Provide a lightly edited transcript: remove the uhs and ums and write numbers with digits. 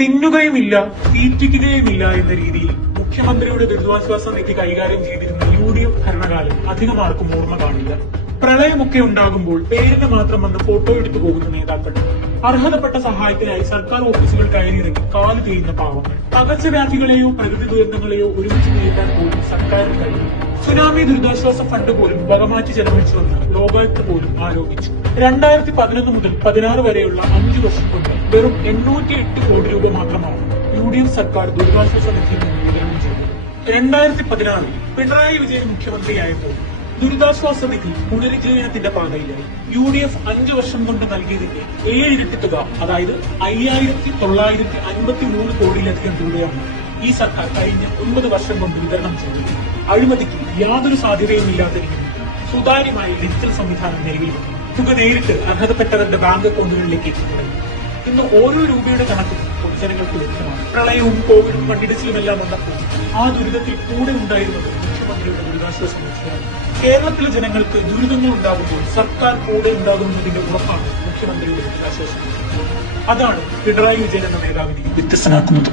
തിന്നുകയുമില്ല തീറ്റിക്കുകയുമില്ല എന്ന രീതിയിൽ മുഖ്യമന്ത്രിയുടെ ദുരിതാശ്വാസ നിധി കൈകാര്യം ചെയ്തിരുന്ന UDF ഭരണകാലം അധികമാർക്കും ഓർമ്മ കാണില്ല. പ്രളയമൊക്കെ ഉണ്ടാകുമ്പോൾ പേരിന് മാത്രം വന്ന് ഫോട്ടോ എടുത്തു പോകുന്ന നേതാക്കൾ, അർഹതപ്പെട്ട സഹായത്തിനായി സർക്കാർ ഓഫീസുകൾ കയറിയിറങ്ങി കാല് ചെയ്യുന്ന പാവങ്ങൾ, പകർച്ചവ്യാധികളെയോ പ്രകൃതി ദുരന്തങ്ങളെയോ ഒരുമിച്ച് നേരിടാൻ പോലും സർക്കാരിന് കഴിയും. സുനാമി ദുരിതാശ്വാസ ഫണ്ട് പോലും വകമാറ്റി ചെലവഴിച്ചുവെന്ന് ലോകായുക്ത പോലും ആരോപിച്ചു. 2011 മുതൽ 16 വരെയുള്ള 5 വർഷം കൊണ്ട് വെറും 808 കോടി രൂപ മാത്രമാണ് UDF സർക്കാർ ദുരിതാശ്വാസ നിധിയിൽ നിന്ന് വിതരണം ചെയ്തത്. 2016 പിണറായി വിജയൻ മുഖ്യമന്ത്രിയായപ്പോൾ ദുരിതാശ്വാസ നിധി പുനരുജ്ജീവനത്തിന്റെ പാതയിലായി. UDF 5 വർഷം കൊണ്ട് നൽകിയതിന്റെ 7 ഇരട്ടി തുക, അതായത് 5953 കോടിയിലധികം രൂപയാണ് ഈ സർക്കാർ കഴിഞ്ഞ 9 വർഷം കൊണ്ട് വിതരണം ചെയ്തത്. അഴിമതിക്ക് യാതൊരു സാധ്യതയുമില്ലാത്ത രീതിയിൽ സുതാര്യമായി ഡിജിറ്റൽ സംവിധാനം നിലവിൽ വന്നു. തുക നേരിട്ട് അർഹതപ്പെട്ടവരുടെ ബാങ്ക് അക്കൗണ്ടുകളിലേക്ക് എത്തിത്തുടങ്ങി. ഇന്ന് ഓരോ രൂപയുടെ കണക്കും പൊതുജനങ്ങൾക്ക് ലഭ്യമാണ്. പ്രളയവും കോവിഡും മണ്ണിടിച്ചിലുമെല്ലാം വന്നപ്പോൾ ആ ദുരിതത്തിൽ കൂടെ ഉണ്ടായിരുന്നത് മുഖ്യമന്ത്രിയുടെ ദുരിതാശ്വാസ നിധിയാണ്. കേരളത്തിലെ ജനങ്ങൾക്ക് ദുരിതങ്ങൾ ഉണ്ടാകുമ്പോൾ സർക്കാർ കൂടെ ഉണ്ടാകുന്നതിന്റെ ഉറപ്പാണ് മുഖ്യമന്ത്രിയുടെ ദുരിതാശ്വാസ നിധി. അതാണ് പിണറായി വിജയൻ എന്ന നേതാവിനെ വ്യത്യസ്തനാക്കുന്നത്.